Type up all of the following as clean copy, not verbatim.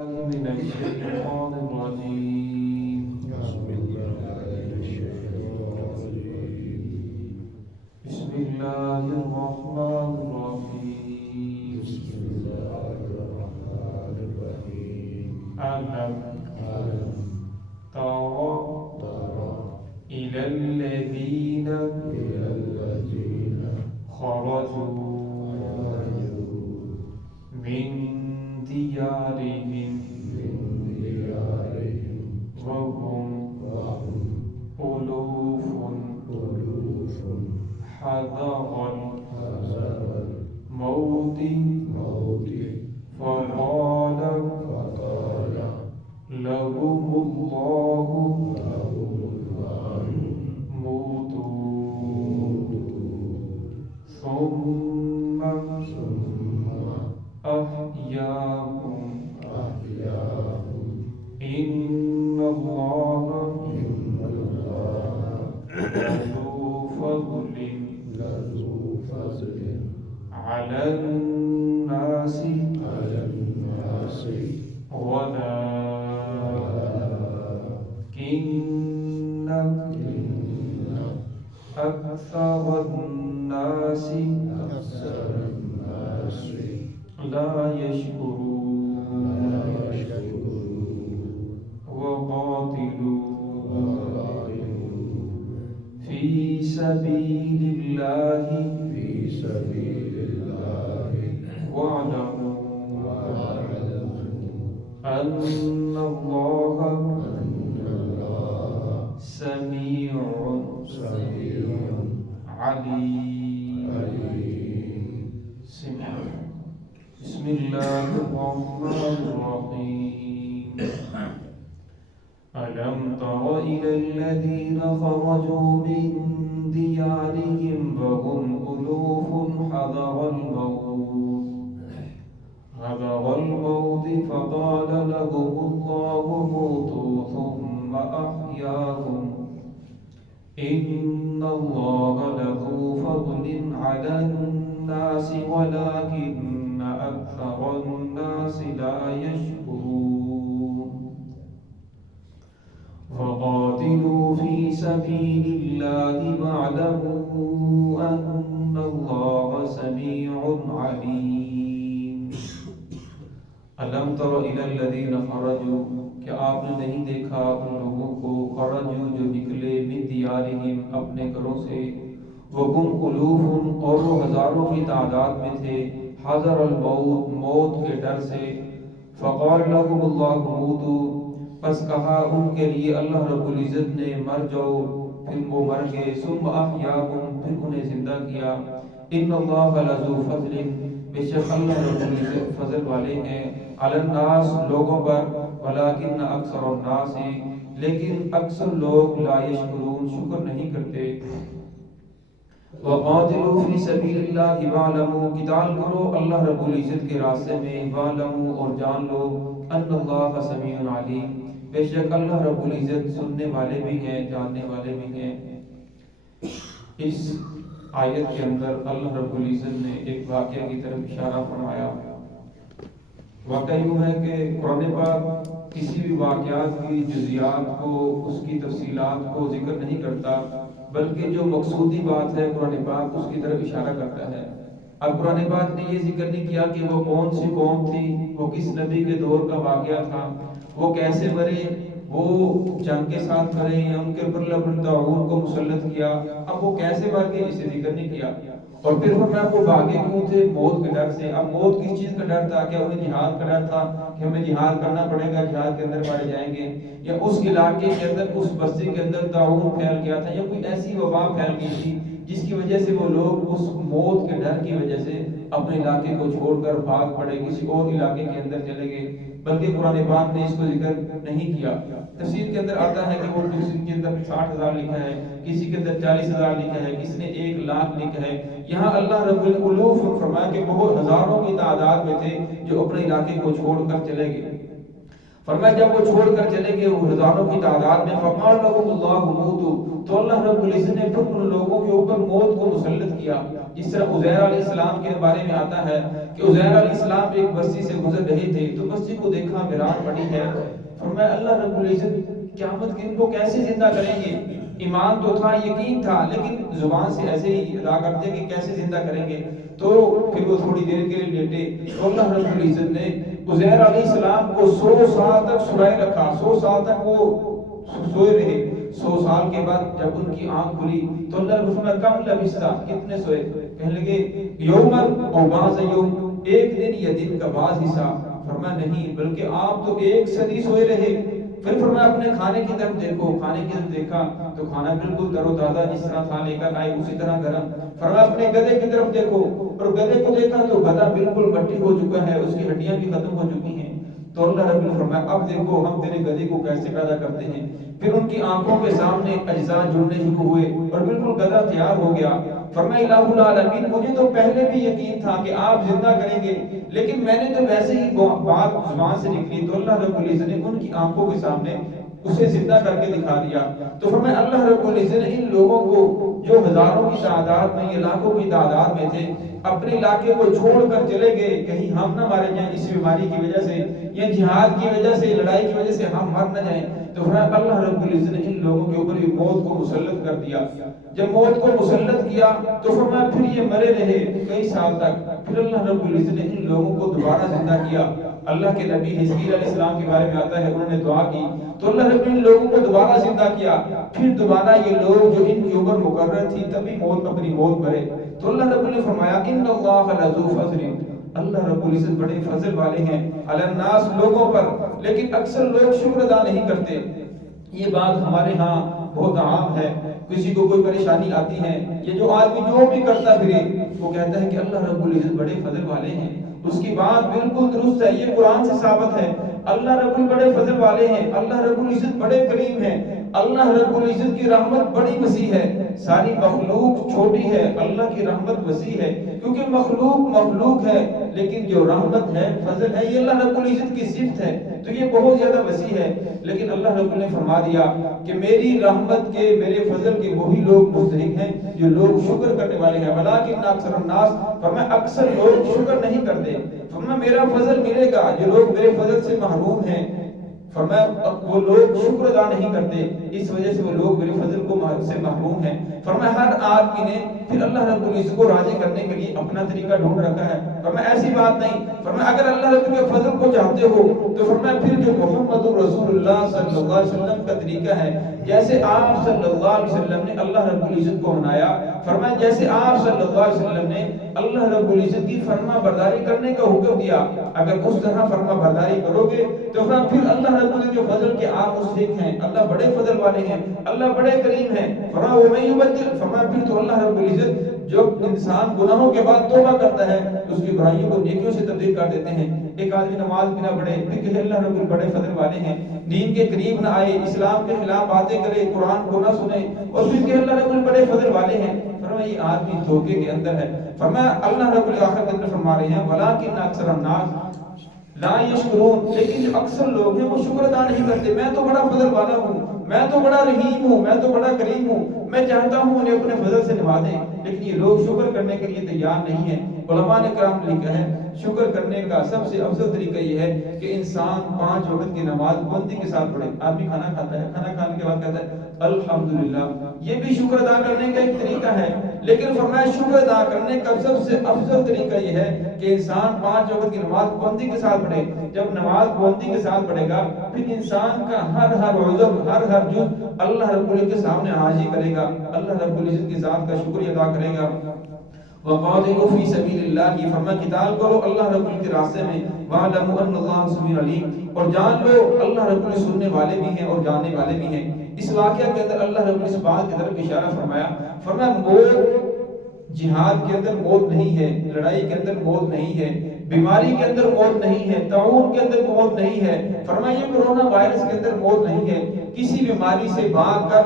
من الشيطان الرجيم. بسم الله بسم الله الرحمن الرحيم. ألم تر إلى الذين خرجوا من ديارهم وهم ألوف حذر الموت فقال لهم الله موتوا ثم أحياهم إن الله لذو فضل على الناس ولكن أكثر الناس لا يشكرون. وقاتلوا في سبيل الله واعلموا أن الله سميع عليم. بسم الله الرحمن الرحيم. ألم تر إلى الذين خرجوا من ديارهم وهم ألوف حذر الموت فقال لهم الله موتوا ثم أحياهم إن الله لذو فضل على الناس ولكن أكثر الناس لا يشكرون. وقاتلوا في سبيل الله واعلموا أن الله سميع عليم. ألم تر إلى الذين خرجوا، کہ آپ نے نہیں دیکھا ان لوگوں کو، خرجوا جو نکلے، من دیارہم اپنے گھروں سے، وہم الوف اور وہ ہزاروں کی تعداد میں تھے، حذر الموت موت کے ڈر سے، فقال لهم اللہ موتوا پس کہا ان کے لیے اللہ رب العزت نے مر جاؤ، پھر وہ مر گئے، ثم احیاهم پھر انہیں زندہ کیا، ان اللہ لذو فضل بے شک اللہ رب العزت فضل والے ہیں، علی الناس لوگوں پر، ولکن اکثر الناس لیکن اکثر لوگ لا یشکرون شکر نہیں کرتے۔ وقاتلوا فی سبیل اللہ واعلموا قتال کرو اللہ رب العزت کے راستے میں، واعلموا اور جان لو، ان اللہ سمیع علیم بے شک اللہ رب العزت سننے والے بھی ہیں جاننے والے بھی ہیں۔ اس آیت کے اندر اللہ رب العزت نے ایک واقعہ کی طرف اشارہ فرمایا۔ واقعہ یوں ہے کہ قرآن پاک کسی بھی واقعات کی جزیات کو، اس کی تفصیلات کو ذکر نہیں کرتا، بلکہ جو مقصودی بات ہے قرآن پاک اس کی طرف اشارہ کرتا ہے۔ اب قرآن پاک نے یہ ذکر نہیں کیا کہ وہ کون سی قوم تھی، وہ کس نبی کے دور کا واقعہ تھا، وہ کیسے مرے، وہ جنگ کے ساتھ مرے یا ان کے اوپر طاعون کو مسلط کیا، اب وہ کیسے مر گئے اسے ذکر نہیں کیا۔ اور پھر فرمایا وہ بھاگے کیوں تھے، موت کے ڈر سے۔ اب موت کس چیز کا ڈر تھا؟ کیا انہیں جہاد کا ڈر تھا کہ ہمیں جہاد کرنا پڑے گا، جہاد کے اندر مارے جائیں گے، یا اس علاقے کے اندر اس بستی کے اندر طاعون پھیل گیا تھا، یا کوئی ایسی وبا پھیل گئی تھی جس کی وجہ سے وہ لوگ اس موت کے ڈر کی وجہ سے اپنے علاقے کو چھوڑ کر بھاگ پڑے، کسی اور علاقے کے اندر چلے گئے، بلکہ قرآن پاک نے اس کو ذکر نہیں کیا۔ تفسیر کے اندر آتا ہے کہ وہ کسی کے اندر 60,000 لکھا ہے، کسی کے اندر 40,000 لکھا ہے، کسی نے 1,00,000 لکھا ہے۔ یہاں اللہ رب العلوف فرمایا کہ بہت ہزاروں کی تعداد میں تھے جو اپنے علاقے کو چھوڑ کر چلے گئے۔ فرمایا جب وہ چھوڑ کر چلے گئے وہ ہزاروں کی تعداد میں، فقال لهم الله موتوا، تو اللہ رب العزت نے پھر ان لوگوں کے اوپر موت کو مسلط کیا۔ جس طرح عزیر علیہ السلام کے بارے میں آتا ہے کہ عزیر علیہ السلام ایک بستی سے گزر رہے تھے تو بستی کو دیکھا ویران پڑی ہے، فرمایا اللہ رب العزت قیامت کے ان کو کیسے زندہ کریں گے؟ ایمان تو تھا، یقین تھا، لیکن زبان سے ایسے ہی ادا کرتے کہ کیسے زندہ کریں گے۔ تو پھر وہ تھوڑی دیر کے لیے لیٹے تو اللہ رب العزت نے عزیر علیہ السلام کو 100 سال تک سلائے رکھا، 100 سال تک وہ سوئے رہے۔ 100 سال کے بعد جب ان کی آنکھ کھلی تو اللہ رب العزت کم لبثتا، کتنے سوئے؟ کہنے لگے یومن او بعض یوم، ایک دن یا دن کا بعض حصہ۔ فرمایا نہیں بلکہ آپ تو 1 صدی سوئے رہے۔ پھر فرمایا اپنے کھانے کی طرف دیکھو، کھانے کی طرف دیکھا تو کھانا بالکل تر و تازہ جس طرح تھا لے کر آئے اسی طرح گرم۔ فرمایا اپنے گدھے کی طرف دیکھو، اور گدھے کو دیکھا تو گدھا بالکل مٹی ہو چکا ہے، اس کی ہڈیاں بھی ختم ہو چکی ہیں۔ تو اللہ رب نے فرمایا اب دیکھو ہم تیرے گدھے کو کیسے پیدا کرتے ہیں۔ پھر ان کی آنکھوں کے سامنے اجزاء جڑنے شروع ہوئے اور بالکل گدھا تیار ہو گیا۔ فرمایا الہ العالمین مجھے تو پہلے بھی یقین تھا کہ آپ زندہ کریں گے، لیکن میں نے تو ویسے ہی بات زبان سے نکلی تو اللہ رب العزت نے ان کی آنکھوں کے سامنے اسے زندہ کر کے دکھا دیا۔ تو فرمایا اللہ رب العزت نے ان لوگوں کو جو ہزاروں کی تعداد میں یا لاکھوں کی تعداد میں تھے اپنے علاقے کو چھوڑ کر چلے گئے، کہیں ہم نہ مارے جائیں اس بیماری کی وجہ سے یا جہاد کی وجہ سے، لڑائی کی وجہ سے ہم مر نہ جائیں۔ تو فرمایا اللہ رب العزت نے ان لوگوں کے اوپر بھی موت کو مسلط کر دیا۔ جب موت کو مسلط کیا تو فرمایا پھر یہ مرے رہے کئی سال تک۔ پھر اللہ رب العزت نے ان لوگوں کو دوبارہ زندہ کیا۔ اللہ کے نبی حزقیل علیہ السلام کے بارے میں آتا ہے انہوں نے دعا کی تو اللہ رب نے ان لوگوں کو دوبارہ زندہ کیا۔ پھر دوبارہ یہ لوگ جو ان کی عمر مقرر تھی تبھی موت اپنی موت مرے۔ تو اللہ رب نے فرمایا ان اللہ لذو فضل، اللہ رب العزت بڑے فضل والے ہیں علی الناس لوگوں پر، لیکن اکثر لوگ شکر ادا نہیں کرتے۔ یہ بات ہمارے ہاں بہت عام ہے، کسی کو کوئی پریشانی آتی ہے یہ جو آدمی جو بھی کرتا پھرے وہ کہتا ہے کہ اللہ رب العزت بڑے فضل والے ہیں، اس کی بات بالکل درست ہے، یہ قرآن سے ثابت ہے۔ اللہ رب العزت بڑے فضل والے ہیں، اللہ رب العزت بڑے کریم ہیں، اللہ رب العزت کی رحمت بڑی وسیع ہے، ساری مخلوق چھوٹی ہے، اللہ کی رحمت وسیع ہے، کیونکہ مخلوق ہے لیکن جو رحمت ہے فضل ہے یہ اللہ رب العزت کی صفت ہے، تو یہ بہت زیادہ وسیع ہے۔ لیکن اللہ رب العزت نے فرما دیا کہ میری رحمت کے میرے فضل کے وہی لوگ مستحق ہیں جو لوگ شکر کرنے والے ہیں، ولکن اکثر الناس، فرمایا اکثر لوگ شکر نہیں کرتے۔ فرمایا میرا فضل ملے گا جو لوگ میرے فضل سے محروم ہیں، فرمایا وہ لوگ شکر ادا نہیں کرتے، اس وجہ سے وہ لوگ میرے فضل کو سے محروم ہیں۔ فرمایا ہر آدمی نے پھر اللہ رب العزت کو راضی کرنے کے لیے اپنا طریقہ ڈھونڈ رکھا ہے۔ فرمایا ایسی بات نہیں، فرمایا اگر اللہ رب کے فضل کو چاہتے ہو تو فرمایا پھر جو محمد رسول اللہ صلی اللہ علیہ وسلم کا طریقہ ہے، جیسے آپ صلی اللہ علیہ وسلم نے اللہ رب العزت کو منایا، فرمایا جیسے آپ صلی اللہ علیہ وسلم نے اللہ رب العزت کی فرما برداری کرنے کا حکم دیا، اگر اس طرح فرما برداری کرو گے تو پھر اللہ رب العزت کے فضل کے آپ مستحق ہیں، اللہ بڑے فضل والے ہیں، اللہ بڑے کریم ہیں۔ فرمایا وَمَن يُبَدِّلْ، فرمایا پھر تو اللہ رب العزت جو انسان گناہوں کے بعد توبہ کرتا ہے اس کی برائیوں کو نیکیوں سے تبدیل کر دیتے ہیں۔ ایک آدمی نماز بھی نہ پڑھے پھر کہ اللہ رب العزت بڑے فضل والے ہیں، دین کے قریب نہ آئے، اسلام کے خلاف باتیں کرے، قرآن کو نہ سنے اور پھر کہ اللہ رب العزت بڑے فضل والے ہیں، فرمایا یہ آدمی دھوکے کے اندر ہے۔ فرمایا اللہ رب العزت آخر کے اندر فرما رہے ہیں وَلَٰكِنَّ أَكْثَرَ النَّاسِ لا یشکرون، لیکن جو اکثر لوگ ہیں وہ شکر ادا نہیں کرتے۔ میں تو بڑا فضل والا ہوں، میں تو بڑا رحیم ہوں، میں تو بڑا کریم ہوں، میں چاہتا ہوں انہیں اپنے فضل سے نوازیں، لیکن یہ لوگ شکر کرنے کے لیے تیار نہیں ہیں۔ علماء نے کرام نے لکھا ہے شکر کرنے کا سب سے افضل طریقہ یہ ہے کہ انسان 5 وقت کی نماز پابندی کے ساتھ پڑھے۔ آدمی کھانا کھاتا ہے، کھانا کھانے کے بعد کہتا ہے الحمدللہ، یہ بھی شکر ادا کرنے کا ایک طریقہ ہے، لیکن فرمایا شکر ادا کرنے کا سب سے افضل طریقہ یہ ہے کہ انسان 5 وقت کی نماز پابندی کے ساتھ پڑھے۔ جب نماز پابندی کے ساتھ پڑھے گا پھر انسان کا ہر عضو، ہر جز اللہ رب العزت کے سامنے حاضری کرے گا، اللہ رب العزت کی ذات کا شکر ادا کرے گا۔ وقاتلوا فی سبیل اللہ، فرمایا قتال کرو اللہ رب العزت کے راستے میں، وَاعْلَمُوا أَنَّ اللَّهَ سَمِيعٌ عَلِيمٌ، اور جان لو اللہ رب العزت سننے والے بھی ہیں اور جاننے والے بھی ہیں۔ اس واقعہ کے اندر اللہ رب العزت بات کی طرف اشارہ فرمایا، فرمایا موت جہاد کے اندر موت نہیں ہے، لڑائی کے اندر موت نہیں ہے، بیماری کے اندر موت نہیں ہے، طاعون کے اندر موت نہیں ہے، فرمایا یہ کرونا وائرس کے اندر موت نہیں ہے۔ کسی بیماری سے بھاگ کر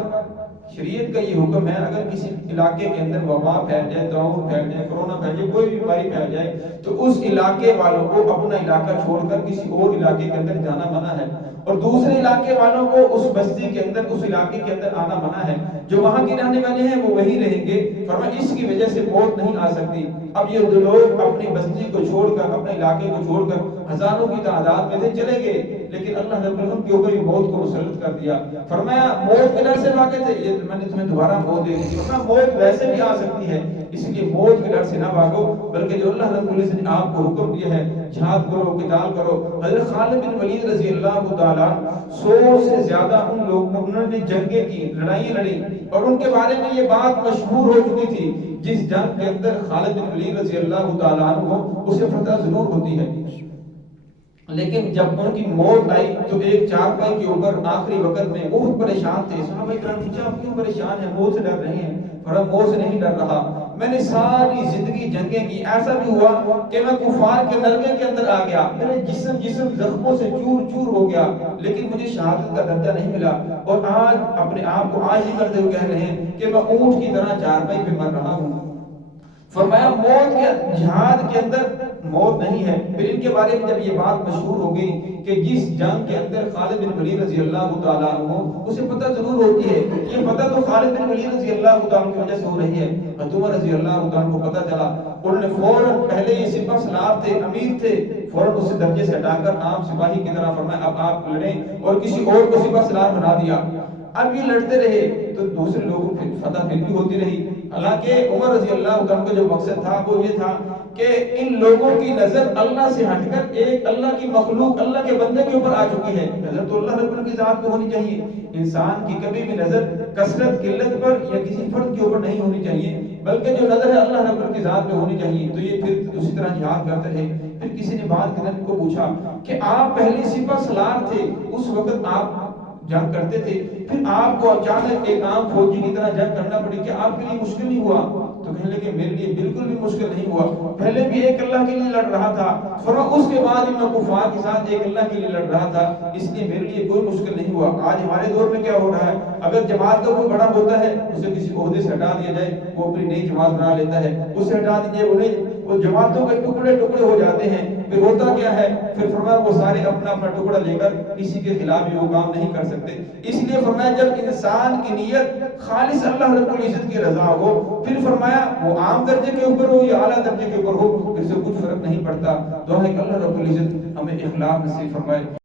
شریعت کا یہ حکم ہے اگر کسی علاقے کے اندر وبا پھیل جائے، طاعون پھیل جائے، کرونا پھیل جائے، کوئی بھی بیماری پھیل جائے تو اس علاقے والوں کو اپنا علاقہ چھوڑ کر کسی اور علاقے کے اندر جانا منع ہے، اور دوسرے علاقے والوں کو اس بستی کے اندر، اس علاقے کے اندر آنا منع ہے۔ جو وہاں کے رہنے والے ہیں وہ وہی رہیں گے، فرمایا اس کی وجہ سے موت نہیں آ سکتی۔ اب یہ لوگ اپنی بستی کو چھوڑ کر، اپنے علاقے کو چھوڑ کر ہزاروں کی تعداد میں تھے، چلے گئے، لیکن اللہ رب العالمین کے اوپر موت کو مسلط کر دیا۔ فرمایا موت کے ڈر سے واقع تھے، یہ میں نے تمہیں دوبارہ موت دے دی، فرمایا موت ویسے بھی آ سکتی ہے، اس لیے موت کے ڈر سے نہ بھاگو، بلکہ جو اللہ رب العزت نے آپ کو حکم دیا ہے جہاد کرو، قتال کرو۔ حضرت خالد بن ولید رضی اللہ تعالیٰ 100 سے زیادہ ان لوگوں نے جنگیں کی، لڑائیں لڑی، اور ان کے بارے میں یہ بات مشہور ہو چکی تھی جس جنگ کے اندر خالد بن ولید رضی اللہ تعالیٰ عنہ اسے فتح ضرور ہوتی ہے، لیکن جب ان کی موت آئی تو ایک چارپائی کے اوپر آخری وقت میں بہت پریشان تھے۔ صحابہ کرام پوچھا آپ کیوں پریشان ہیں، موت سے ڈر رہے ہیں؟ فرمایا موت سے نہیں ڈر رہا، میں نے ساری زندگی جنگیں کی، ایسا بھی ہوا کہ میں کفار کے نلکے کے اندر آ گیا، میرے جسم زخموں سے چور چور ہو گیا، لیکن مجھے شہادت کا درجہ نہیں ملا، اور آج اپنے آپ کو آج ہی کرتے ہوئے کہہ رہے ہیں کہ میں اونٹ کی طرح چارپائی پہ مر رہا ہوں۔ فرمایا موت کے جہاد کے اندر موت نہیں ہے۔ پھر ان کے بارے میں جب یہ بات مشہور ہو گئی کہ جس جنگ کے اندر خالد بن ولید رضی اللہ تعالیٰ عنہ اسے پتہ ضرور ہوتی ہے، یہ پتہ تو خالد بن ولید رضی اللہ تعالیٰ عنہ کی وجہ سے ہو رہی ہے، عمر رضی اللہ تعالیٰ عنہ کو پتہ چلا، انہوں نے فوراً، پہلے یہ سپہ سالار تھے، امیر تھے، فوراً اسے درجے سے ہٹا کر عام سپاہی کی طرح فرمایا اب آپ لڑیں، اور کسی اور کو سپہ سالار بنا دیا۔ اب یہ لڑتے رہے تو دوسرے لوگوں کی فتح پھر بھی ہوتی رہی، حالانکہ عمر رضی اللہ عنہ کا جو مقصد تھا وہ یہ تھا کہ ان لوگوں کی نظر اللہ سے ہٹ کر ایک اللہ کی مخلوق، اللہ کے بندے کے اوپر آ چکی ہے، نظر تو اللہ رب العالمین کی ذات پہ ہونی چاہیے، انسان کی کبھی بھی نظر کثرت قلت پر یا کسی فرد کے اوپر نہیں ہونی چاہیے، بلکہ جو نظر ہے اللہ رب العالمین کی ذات پہ ہونی چاہیے۔ تو یہ پھر اسی طرح جہاد کرتے رہے۔ پھر کسی نے بات کرنے کو پوچھا کہ آپ پہلے سپہ سالار تھے، اس وقت آپ جنگ کرتے تھے، پھر آپ کو اچانک ایک عام فوجی کی طرح جنگ کرنا پڑی، کہ آپ کے لیے مشکل نہیں ہوا؟ تو کہنے لگے میرے لیے بالکل بھی مشکل نہیں ہوا، پہلے بھی ایک اللہ کے لیے لڑ رہا تھا، فرمایا اس کے بعد میں کفار کے ساتھ ایک اللہ کے لیے لڑ رہا تھا، اس لیے میرے لیے کوئی مشکل نہیں ہوا۔ آج ہمارے دور میں کیا ہو رہا ہے، اگر جماعت کا کوئی بڑا ہوتا ہے اسے کسی عہدے سے ہٹا دیا جائے، وہ اپنی نئی جماعت بنا لیتا ہے، اسے ہٹا دیجیے، انہیں وہ جماعتوں کے ٹکڑے ٹکڑے ہو جاتے ہیں، پھر ہوتا کیا ہے، پھر فرمایا وہ سارے اپنا اپنا ٹکڑا لے کر کسی کے خلاف بھی وہ کام نہیں کر سکتے۔ اس لیے فرمایا جب انسان کی نیت خالص اللہ رب العزت کی رضا ہو، پھر فرمایا وہ عام درجے کے اوپر ہو یا اعلیٰ درجے کے اوپر ہو، پھر سے کچھ فرق نہیں پڑتا۔ دعا ہے کہ اللہ رب العزت ہمیں اخلاص نصیب فرمائے۔